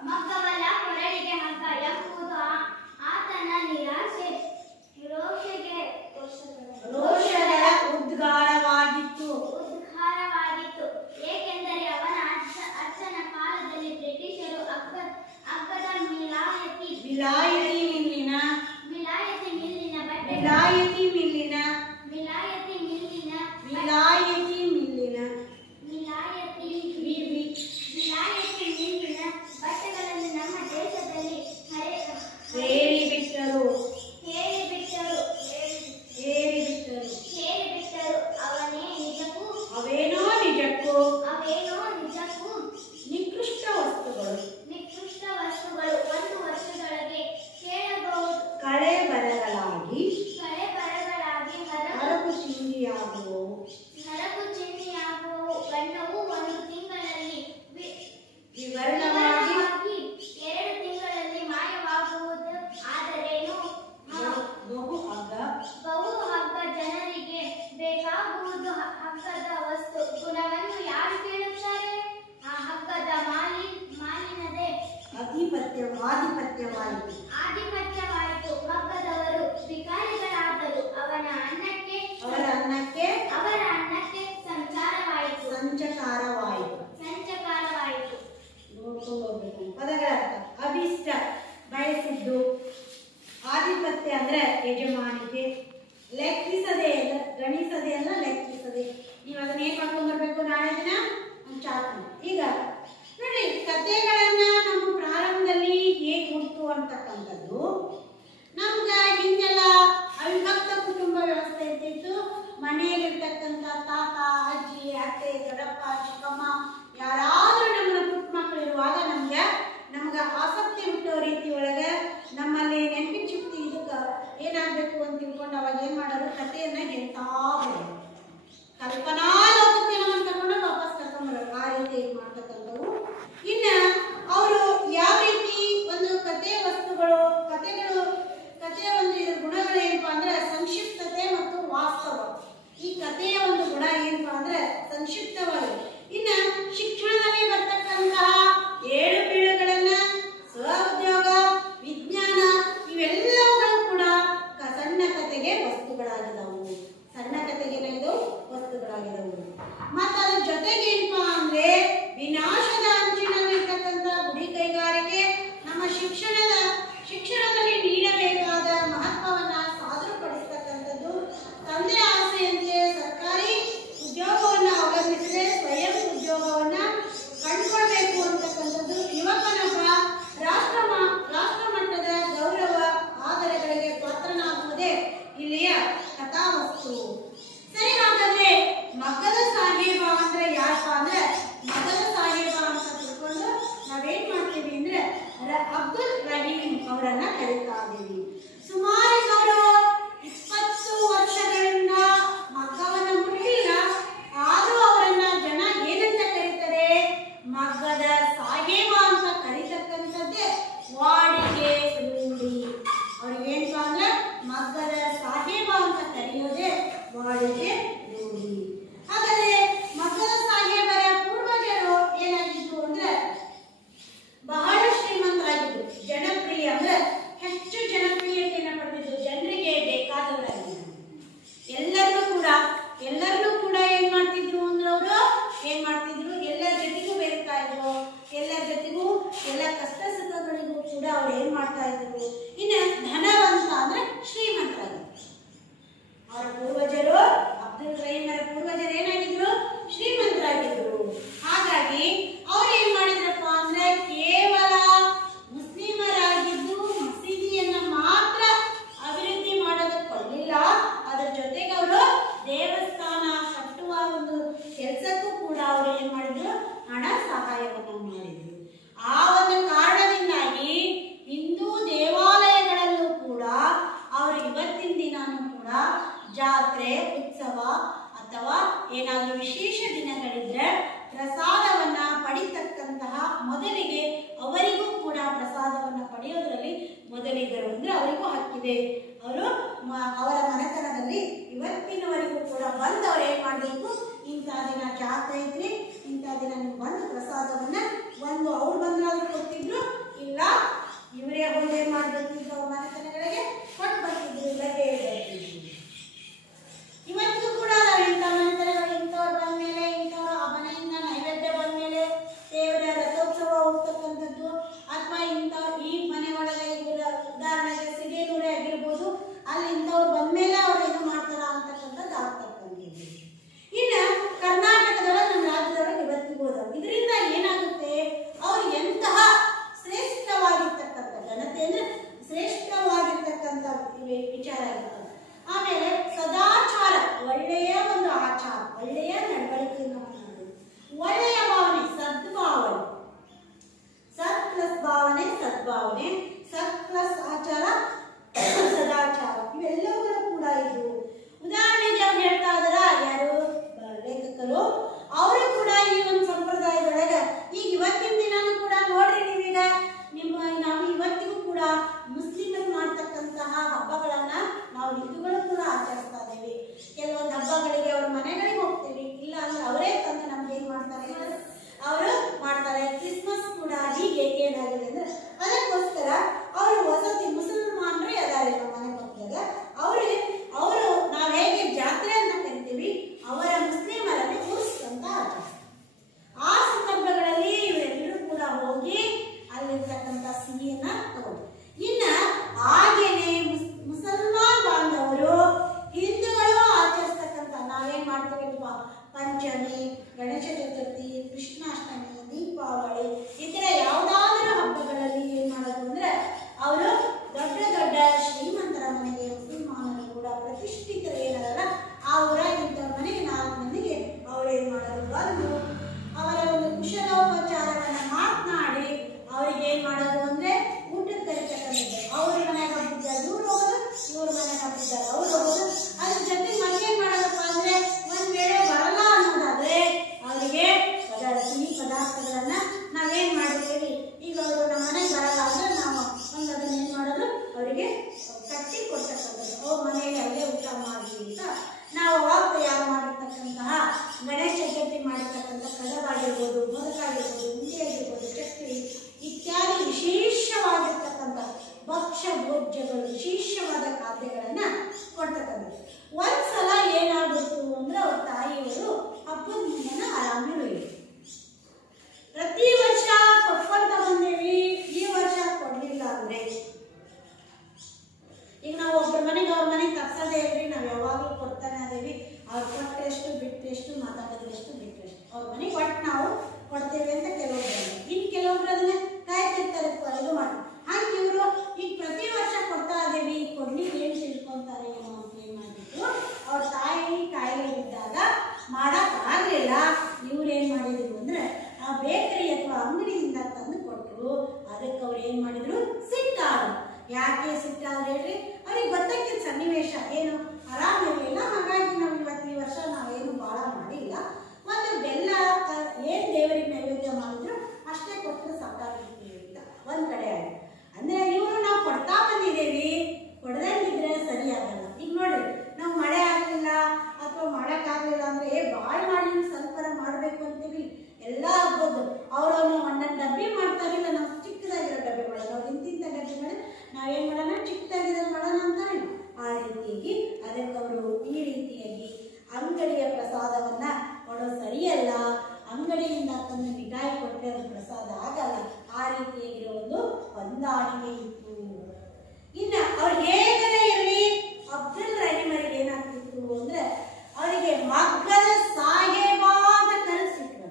ಮಗ್ಗವಲ್ಲ ಕೊರಳಿಗೆ ಹಗ್ಗ ಎಂಬುದು ಆತನ ನಿರಾಶೆ ರೋಷಗಳ ಉದ್ಗಾರವಾಗಿತ್ತು. ಏಕೆಂದರೆ ಅವನ ಅಜ್ಜನ ಕಾಲದಲ್ಲಿ ಬ್ರಿಟಿಷರು ಅಗ್ಗದ ಬಟ್ಟೆಗಳನ್ನು ನಮ್ಮ ದೇಶದಲ್ಲಿ ಹೇರಿಬಿಟ್ಟರು. ಅವೇನೋ ನಿಜಕ್ಕೂ ನಿಕೃಷ್ಟ ವಸ್ತುಗಳು. ಒಂದು ವರ್ಷದೊಳಗೆ ಕೇಳಬಹುದು. ಕಳೆ ಬರಗಳಾಗಿ ಹರಕು ಚಿಂದಿಯಾಗುವು. ಬಣ್ಣವು ಒಂದು ತಿಂಗಳಲ್ಲಿ ವಿವರಣವಾಗಿ 2 ತಿಂಗಳಲ್ಲಿ ಮಾಯವಾಗುವುದು. ಆದರೇನು ಬಹು ಹಗ್ಗ ಜನರಿಗೆ ಬೇಕಾಗುವುದು. ಹಗ್ಗದ ವಸ್ತು ಗುಣವನ್ನು ಯಾರು ಕೇಳುತ್ತಾರೆ? ಆ ಹಗ್ಗದ ಮಾಲಿನದೇ ಆಧಿಪತ್ಯವಾಯಿತು. ಹಗ್ಗದವರು ವಿಕಾರಿಗಳಾದರು. ಅವರ ಅನ್ನಕ್ಕೆ ಸಂಚಕಾರವಾಯಿತು. ನೋಡ್ಕೊಂಡು ಹೋಗ್ಬೇಕು. ಪದಗಳ ಅರ್ಥ. ಅಭಿಷ್ಟ ಬಯಸಿದ್ದು. ಆಧಿಪತ್ಯ ಅಂದ್ರೆ ಯಜಮಾನಿಕೆ. ಲೆಕ್ಕಿಸದೆ ಗಣಿಸದೆ ಅಲ್ಲ, ಲೆಕ್ಕಿಸದೆ. ನೀವು ಅದನ್ನ ಏನ್ ಮಾಡ್ಕೊಂಡು ಬರ್ಬೇಕು ನಾಳೆ ದಿನ ಚಾಟ್. ಈಗ ನೋಡಿ, ಕಥೆಗಳನ್ನ ನಮ್ಮ ಪ್ರಾರಂಭದಲ್ಲಿ ಹೇಗೆ ಹುಟ್ಟು ಅಂತಕ್ಕಂಥದ್ದು. ನಮ್ಗ ಹಿಂಗೆಲ್ಲ ಅವಿಭಕ್ತ ಕುಟುಂಬ ವ್ಯವಸ್ಥೆ ಇರ್ತಿತ್ತು. ಮನೆಯಲ್ಲಿರ್ತಕ್ಕಂಥ ತಾತ, ಅಜ್ಜಿ, ಅತ್ತೆ, ದೊಡ್ಡಪ್ಪ, ಚಿಕ್ಕಮ್ಮ ಯಾರಾದ್ರೂ ನಮ್ಮ ಪುಟ್ಟ ಮಕ್ಕಳು ಇರುವಾಗ ನಮ್ಗ ಆಸಕ್ತಿ ಹುಟ್ಟೋ ರೀತಿ ಒಳಗೆ ನಮ್ಮಲ್ಲಿ ನೆನಪಿನ ಶಕ್ತಿ ಇದಕ್ಕೆ ಏನಾಗಬೇಕು ಅಂತ ತಿಳ್ಕೊಂಡು ಅವಾಗ ಏನ್ ಮಾಡೋರು, ಕಥೆಯನ್ನ ಹೇಳ್ತಾ ಬರೋದು. ಕಲ್ಪನಾ ಲೋಕಕ್ಕೆ ನಮ್ಮನ್ನು ತಗೊಂಡು ವಾಪಸ್ ಕರ್ಕೊಂಡ್ಬರೋರು. ಆ ರೀತಿ ಮಾಡ್ತಕ್ಕಂಥವು. ಇನ್ನ ಅವರು ಯಾವ ರೀತಿ ಒಂದು ಕಥೆಯ ಒಂದು ಇದ್ರ ಗುಣಗಳು ಏನಪ್ಪಾ ಅಂದ್ರೆ ಸಂಕ್ಷಿಪ್ತತೆ ಮತ್ತು ವಾಸ್ತವ. ಈ ಕಥೆಯ ಒಂದು ಗುಣ ಏನಪ್ಪಾ ಅಂದ್ರೆ ಸಂಕ್ಷಿಪ್ತವಾಗಿ. ಇನ್ನ ಶಿಕ್ಷಣದಲ್ಲಿ ಬರ್ತಕ್ಕಂತಹ 7 ಪೀಳಿಗೆಗಳನ್ನ ಸ್ವಉದ್ಯೋಗ, ವಿಜ್ಞಾನ ಇವೆಲ್ಲವುಗಳು ಕೂಡ ಸಣ್ಣ ಕಥೆಗೆ ವಸ್ತುಗಳಾಗಿದವು. ಮತ್ತು ಅದ್ರ ಜೊತೆಗೆ ಏನಪ್ಪಾ ಅಂದ್ರೆ ವಿನಾಶದ ಅಂಚಿನಲ್ಲಿರ್ತಕ್ಕಂಥ ಗುಡಿ ಕೈಗಾರಿಕೆ ನಮ್ಮ ಶಿಕ್ಷಣದಲ್ಲಿ ನೀಡಬೇಕಾದ ಮಹತ್ವವನ್ನ ಸಾದರಪಡಿಸ್ತಕ್ಕಂಥದ್ದು. ತಂದೆ ಆಸೆಯಂತೆ ಸರ್ಕಾರಿ ಉದ್ಯೋಗವನ್ನ ಅವಲಂಬಿಸದೆ ಸ್ವಯಂ ಉದ್ಯೋಗವನ್ನ ಕಂಡುಕೊಳ್ಬೇಕು ಅಂತಕ್ಕಂಥದ್ದು. ಯುವಕನೊಬ್ಬ ರಾಷ್ಟ್ರ ಮಟ್ಟದ ಗೌರವ ಆದರಗಳಿಗೆ ಪಾತ್ರನಾಗುವುದೇ ಇಲ್ಲಿಯ ಕಥಾವಸ್ತು. ಸರಿ, ಹಾಗಾದ್ರೆ ಮಗ್ಗದ ಸಾಹೇಬ ಅಂದ್ರೆ ಯಾರಪ್ಪ ಅಂದ್ರೆ ಮಗ್ಗದ ಸಾಹೇಬ ಅಂತ ತಿಳ್ಕೊಂಡು ನಾವೇನ್ ಮಾಡ್ತೀವಿ ಅಂದ್ರೆ ಅಬ್ದುಲ್ ರಹೀಂ ಅವರನ್ನ ಕರೀತಾ ಇದ್ದೀವಿ. ಸುಮಾರು ಅವರು 20 ವರ್ಷಗಳಿಂದ ಮಗ್ಗವನ್ನ ಮುಟ್ಟಿಲ್ಲ. ಆದ್ರೂ ಅವರನ್ನ ಜನ ಏನಂತ ಕರೀತಾರೆ? ಮಗ್ಗದ ಸಾಹೇಬ ಅಂತ ಕರೀತಕ್ಕಂಥದ್ದೇ ವಾಡಿಕೆ ರೂಢಿ. ಅವ್ರಿಗೆ ಏನಪ್ಪ ಅಂದ್ರೆ ಮಗ್ಗದ ಸಾಹೇಬ ಅಂತ ಕರೆಯೋದೇ ವಾಡಿಕೆ ರೂಢಿ. ಹಾಗಾದ್ರೆ ಮಗ್ಗದ ಸಾಹೇಬರ ಪೂರ್ವಜರು ಏನಾಗಿದ್ರು ಅಂದ್ರೆ ಬಹಳ ಶ್ರೀಮಂತರಾಗಿದ್ರು. ಜನಪ್ರಿಯ ಅಂದ್ರೆ ಹೆಚ್ಚು ಜನಪ್ರಿಯತೆಯನ್ನು ಪಡೆದಿದ್ರು. ಜನರಿಗೆ ಬೇಕಾದವರಾಗಿದ್ರು. ಎಲ್ಲರನ್ನೂ ಕೂಡ ಏನ್ ಮಾಡ್ತಿದ್ರು ಅಂದ್ರೆ ಅವರು ಎಲ್ಲರ ಜೊತೆಗೂ ಬೇರ್ತಾ ಇದ್ರು. ಎಲ್ಲರ ಜೊತೆಗೂ ಎಲ್ಲ ಕಷ್ಟ ಸುಖಗಳಿಗೂ ಕೂಡ ಅವ್ರು ಏನ್ ಮಾಡ್ತಾ ಇದ್ರು. ಇನ್ನು ಧನವಂತ ಅಂದ್ರೆ ಶ್ರೀಮಂತರಾಗಿದ್ರು. ಅವರ ಪೂರ್ವಜರು ಅಬ್ದುಲ್ ರಹೀಮರ ಪೂರ್ವಜರು ಏನಾಗಿದ್ರು? ಶ್ರೀಮಂತರಾಗಿದ್ರು. ಹಾಗಾಗಿ ಅವ್ರು ಏನ್ ಮಾಡಿದ್ರಪ್ಪ ಅಂದ್ರೆ ಕೇವಲ ಮುಸ್ಲಿಮರಾಗಿದ್ದು ಮಸೀದಿಯನ್ನ ಮಾತ್ರ ಅಭಿವೃದ್ಧಿ ಮಾಡೋದಕ್ಕೆ ಕೊಡಲಿಲ್ಲ. ಅದರ ಜೊತೆಗೆ ಅವರು ದೇವಸ್ಥಾನ ಕಟ್ಟುವ ಒಂದು ಕೆಲಸಕ್ಕೂ ಕೂಡ ಅವರು ಏನ್ ಮಾಡಿದ್ರು? ಹಣ ಸಹಾಯವನ್ನು ಮಾಡಿದ್ರು. ಆ ಒಂದು ಕಾರಣದಿಂದಾಗಿ ಹಿಂದೂ ದೇವಾಲಯಗಳಲ್ಲೂ ಕೂಡ ಅವರು ಇವತ್ತಿನ ದಿನಾನೂ ಕೂಡ ಜಾತ್ರೆ, ಉತ್ಸವ ಅಥವಾ ಏನಾದರೂ ವಿಶೇಷ ದಿನಗಳಿದ್ರೆ ಪ್ರಸಾದವನ್ನ ಪಡಿತಕ್ಕಂತಹ ಮೊದಲಿಗೆ ಅವರಿಗೂ ಕೂಡ ಪ್ರಸಾದವನ್ನ ಪಡೆಯೋದ್ರಲ್ಲಿ ಮೊದಲಿಗರು ಅಂದ್ರೆ ಅವರಿಗೂ ಹಕ್ಕಿದೆ. ಅವರು ಅವರ ಮನೆತನದಲ್ಲಿ ಇವತ್ತಿನವರೆಗೂ ಕೂಡ ಬಂದು ಅವ್ರು ಏನ್ ಮಾಡಬೇಕು? ಇಂಥ ದಿನ ಜಾತ್ರೆ ಇದ್ರಿ, ಇಂಥ ದಿನ ನೀವು ಬಂದು ಪ್ರಸಾದವನ್ನ ಅವ್ರು ಬಂದ್ರಾದ್ರೂ ಕೊಡ್ತಿದ್ರು, ಕೊಡ್ತಕ್ಕಂಥದ್ದು. ಒಂದ್ಸಲ ಏನಾಗ್ಬಿಡ್ತು ಅಂದ್ರೆ ಅವ್ರ ತಾಯಿಯವರು ಹಬ್ಬದ ಮುಂದೆನ ಆರಾಮಿರೋದು. ಪ್ರತಿ ವರ್ಷ ಕೊಟ್ಕೊಂತ ಬಂದೇವಿ, ಈ ವರ್ಷ ಕೊಡ್ಲಿಲ್ಲ ಅಂದ್ರೆ ಈಗ ನಾವು ಒಬ್ಬರ ಮನೆಗೆ ಅವ್ರ ಮನೆಗೆ ತಪ್ಸೋದೇ ಇಲ್ರಿ, ನಾವು ಯಾವಾಗಲೂ ಕೊಡ್ತಾನೆ ಅದೇವಿ. ಅವ್ರು ಕೊಟ್ಟರೆಷ್ಟು ಬಿಟ್ಟರೆಷ್ಟು ಮಾತಾಡೋದೆಷ್ಟು ಬಿಟ್ಟರೆಷ್ಟು ಅವ್ರ ಮನೆಗೆ ಒಟ್ಟು ನಾವು ಕೊಡ್ತೇವೆ ಅಂತ ಕೆಲವೊಬ್ರು, ಇನ್ನು ಕೆಲವೊಬ್ರು ಅದನ್ನ ಕಾಯ್ತಿರ್ತಾರೆ ಇದು ಮಾಡಿ. ಹಾಗೆ ಇವರು ಈಗ ಪ್ರತಿ ವರ್ಷ ಕೊಡ್ತಾ ಇದೇವಿ, ಕೊಡ್ಲಿಕ್ಕೆ ಏನು ತಿಳ್ಕೊಂತಾರೆ ಏನೋ ಅಂತ ಏನು ಮಾಡಿದ್ರು, ಅವ್ರ ತಾಯಿ ಕಾಯಿಲೆ ಬಿದ್ದಾಗ ಮಾಡಕ್ ಆಗ್ಲಿಲ್ಲ. ಇವ್ರು ಏನ್ ಮಾಡಿದ್ರು ಅಂದ್ರೆ ಆ ಬೇಕರಿ ಅಥವಾ ಅಂಗಡಿಯಿಂದ ತಂದು ಕೊಟ್ಟರು. ಅದಕ್ಕೆ ಅವ್ರು ಏನ್ ಮಾಡಿದ್ರು, ಸಿಟ್ಟಾದ್ರು. ಯಾಕೆ ಸಿಟ್ಟಾದ್ರು ಹೇಳ್ರಿ, ಅವ್ರಿಗೆ ಗೊತ್ತಾಗಿದ್ದ ಸನ್ನಿವೇಶ ಏನು ಆರಾಮಿರಲಿಲ್ಲ, ಹಾಗಾಗಿ ನಾವು ಇವತ್ತು ಈ ವರ್ಷ ನಾವೇನು ಬಹಳ ಮಾಡಿಲ್ಲ, ಒಂದು ಬೆಲ್ಲ ಏನ್ ದೇವರಿಗೆ ನೈವೇದ್ಯ ಮಾಡಿದ್ರು ಅಷ್ಟೇ ಕೊಟ್ಟರು ಸಾಕಾಗಿರ್ತೀವಿ ಅಂತ ಒಂದ್ ಕಡೆ ಆಯ್ತು. ಅಂದ್ರೆ ಇವರು ನಾವು ಕೊಡ್ತಾ ಬಂದಿದ್ದೇವಿ, ಕೊಡದಂಗಿದ್ರೆ ಸರಿ ಆಗಲ್ಲ. ಈಗ ನೋಡ್ರಿ, ನಾವು ಮಳೆ ಆಗ್ಲಿಲ್ಲ ಅಥವಾ ಮಾಡಕ್ಕಾಗ್ಲಿಲ್ಲ ಅಂದ್ರೆ ಭಾಳ ಮಾಡಿ ಸ್ವಲ್ಪರ ಮಾಡ್ಬೇಕು ಅಂತೀವಿ. ಎಲ್ಲ ಆಗ್ಬೋದು, ಅವ್ರವ್ರು ಒಂದೊಂದು ಡಬ್ಬಿ ಮಾಡ್ತಾರಿಲ್ಲ, ನಾವು ಚಿಕ್ಕದಾಗಿರೋ ಡಬ್ಬಿ ಮಾಡೋಣ, ನಾವು ಇಂತಿಂತ ಡಬ್ಬಿ ಮಾಡಿ ನಾವೇನ್ ಮಾಡೋಣ, ಚಿಕ್ಕದಾಗಿರೋದು ಮಾಡೋಣ ಅಂತಾರೆ. ಆ ರೀತಿಯಾಗಿ ಅದಕ್ಕೆ ಅವರು ಈ ರೀತಿಯಾಗಿ ಅಂಗಡಿಯ ಪ್ರಸಾದವನ್ನ ಕೊಡೋದು ಸರಿಯಲ್ಲ, ಅಂಗಡಿಯಿಂದ ತಂದು ಮಿಠಾಯಿ ಕೊಟ್ಟರೆ ಅದು ಪ್ರಸಾದ ಆಗಲ್ಲ. ಆ ರೀತಿಯಾಗಿರೋ ಒಂದು ಹೊಂದಾಣಿಕೆ ಇತ್ತು. ಇನ್ನ ಅವ್ರು ಹೇಗನೇ ಇರಲಿ, ಅಬ್ದುಲ್ ರಹೀಮರಿಗೆ ಏನಾಗ್ತಿತ್ತು ಅಂದ್ರೆ ಅವರಿಗೆ ಮಗ್ಗದ ಸಾಹೇಬ ಅಂತ ಕರೆಸಿಟ್ರು.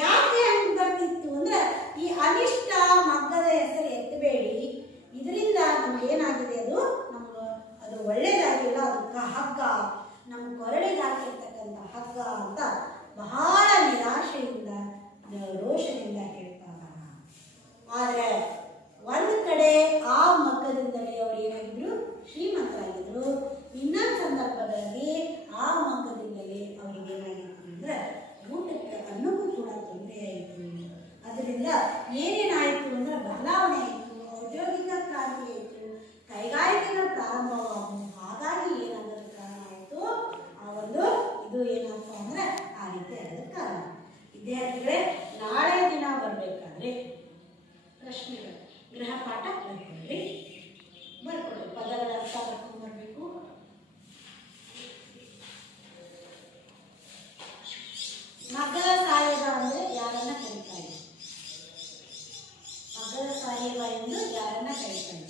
ಯಾಕೆ ಹಂಗೆ ಬರ್ತಿತ್ತು ಅಂದ್ರೆ ಈ ಅನಿಷ್ಟ ಮಗ್ಗದ ಹೆಸರು ಎತ್ತಬೇಡಿ, ಇದರಿಂದ ನಮ್ಗೆ ಏನಾಗಿದೆ, ಅದು ಒಳ್ಳೇದಾಗಿಲ್ಲ, ಅದು ಹಗ್ಗ, ನಮ್ಮ ಕೊರಳಿಗೆ ಹಾಕಿರ್ತಕ್ಕಂಥ ಹಗ್ಗ ಅಂತ ಬಹಳ ನಿರಾಶೆಯಿಂದ ರೋಷದಿಂದ ಹೇಳ್ತಾರ. ಆದ್ರೆ ಒಂದು ಕಡೆ ಆ ಮಗ್ಗದಿಂದಲೇ ಅವ್ರು ಏನಾಗಿದ್ರು, ಶ್ರೀಮಂತರಾಗಿದ್ರು. ಇನ್ನೊಂದು ಸಂದರ್ಭದಲ್ಲಿ ಆ ಮಗ್ಗದಿಂದಲೇ ಅವ್ರಿಗೆ ಏನಾಗಿತ್ತು ಅಂದ್ರೆ ಊಟಕ್ಕೆ ಅನ್ನವೂ ಕೂಡ ತೊಂದರೆ ಆಯಿತು. ಅದರಿಂದ ಏನೇನಾಯಿತು ಅಂದ್ರೆ ಬದಲಾವಣೆ ಆಯಿತು, ಔದ್ಯೋಗಿಕ ಕ್ರಾಂತಿ ಆಯಿತು, ಕೈಗಾರಿಕೆಗಳು ಪ್ರಾರಂಭವಾದವು. ಹಾಗಾಗಿ ಏನಾಗೋದಕ್ಕೆ ಕಾರಣ ಆಯಿತು, ಆ ಒಂದು ಇದು ಏನಂತ ಅಂದ್ರೆ ಆ ರೀತಿ ಆಗೋದಕ್ಕೆ ಕಾರಣ. ವಿದ್ಯಾರ್ಥಿಗಳೇ, ನಾಳೆ ದಿನ ಬರಬೇಕಾದ್ರೆ ಪ್ರಶ್ನೆಗಳು ಗೃಹ ಪಾಠ ಬರ್ಕೊಳ್ರಿ, ಪದಗಳ ಅರ್ಥ ಬರ್ಕೊಂಡ್ಬರ್ಬೇಕು. ಮಗ್ಗದ ಸಾಹೇಬ ಅಂದ್ರೆ ಯಾರನ್ನ ಕರೀತಾರೆ, ಮಗ್ಗದ ಸಾಹೇಬ ಎಂದು ಯಾರನ್ನ ಕರೀತಾರೆ.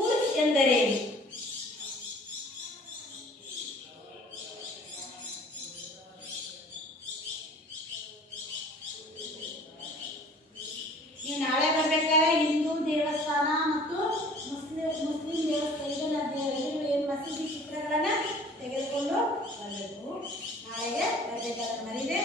ಊರ್ ಎಂದರೇನು? ನೀವು ನಾಳೆ ಬರ್ಬೇಕಾದ್ರೆ ಹಿಂದೂ ದೇವಸ್ಥಾನ ಮತ್ತು ಮುಸ್ಲಿಂ ದೇವಸ್ಥಾನ ಏನು ಮಸೀದಿ ಚಿತ್ರಗಳನ್ನ ತೆಗೆದುಕೊಂಡು ಬರಬೇಕು. ನಾಳೆಗೆ ಬರ್ಬೇಕಾದ್ರೆ ಮರಿದೆ